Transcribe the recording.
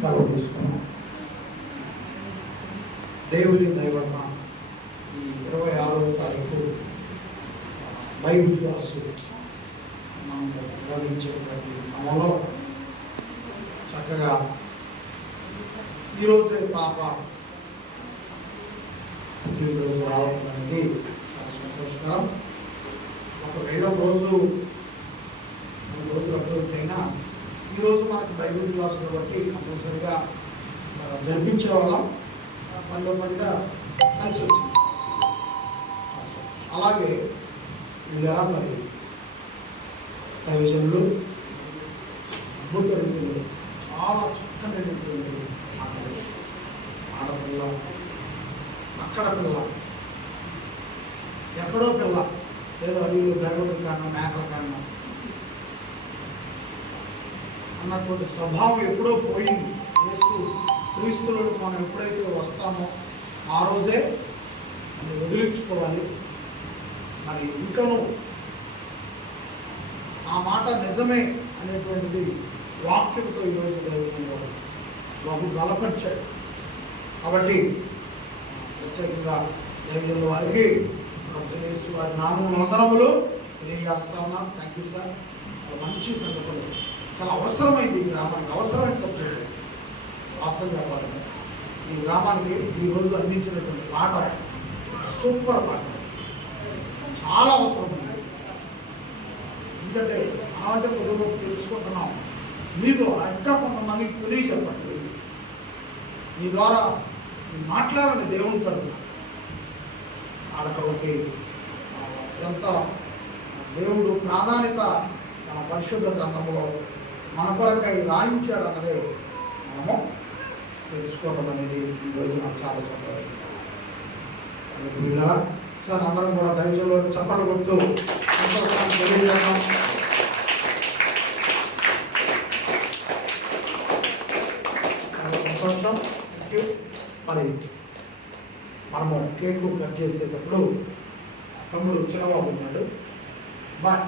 సెలవు తీసుకున్నాం. దేవుని దైవన్న ఈ 26వ తారీఖు బైబిల్ క్లాసు మనం నిర్వహించేటువంటి క్రమంలో చక్కగా ఈరోజే పాప పుట్టినరోజు రావడం అనేది చాలా సంతోషకరం. ఒకవేళ రోజులు అభివృద్ధి ఈరోజు మనకు బైబిల్ క్లాస్ కాబట్టి కంపల్సరిగా జరిపించే వాళ్ళం పనిగా కలిసి వచ్చింది. అలాగే వీళ్ళెలా మరి దైవజనులు అద్భుత రీతిలో చాలా చక్కనైనటువంటి మాటలు, ఆడపిల్ల అక్కడ పిల్ల ఎక్కడో పిల్ల ఏదో అడవిలో బెరగడు కారణం మేకల కారణం అన్నటువంటి స్వభావం ఎప్పుడో పోయింది. యేసు క్రీస్తులో మనం ఎప్పుడైతే వస్తామో ఆ రోజే అది వదిలించుకోవాలి. మరి ఇంకను ఆ మాట నిజమే అనేటువంటిది వాక్యంతో ఈరోజు దైవజనులు బహు బలపరిచాడు. కాబట్టి ప్రత్యేకంగా దైవజనుల వారికి వారి నామం వందనములు తెలియజేస్తా ఉన్నాను. Thank you sir. మంచి సంగతులు చాలా అవసరమైంది ఈ గ్రామానికి, అవసరమైన సబ్జెక్ట్. వాస్తవం చెప్పాలంటే ఈ గ్రామానికి ఈరోజు అందించినటువంటి పాట సూపర్ పాట, చాలా అవసరమైంది. ఎందుకంటే మనమంటే కొద్దిగా తెలుసుకుంటున్నాం, మీ ద్వారా ఇంకా కొంతమందికి తెలియజెప్పండి. మీ ద్వారా మాట్లాడండి దేవుని తరపున. ఆడపిల్లకి ఎంత దేవుడు ప్రాధాన్యత మన పరిశుద్ధ గ్రంథంలో మన కొరకై రాయించాడు అన్నదే మనము తెలుసుకోవడం అనేది ఈరోజు నాకు చాలా సంతోషం. వీళ్ళరా సార్ అందరం కూడా దైవంలో చప్పట్లు కొడుతూ సంతోషాన్ని తెలియజేద్దాం. సంతోషం. మరి మనము కేకు కట్ చేసేటప్పుడు తమ్ముడు చిన్నబాబు ఉన్నాడు. బాయ్.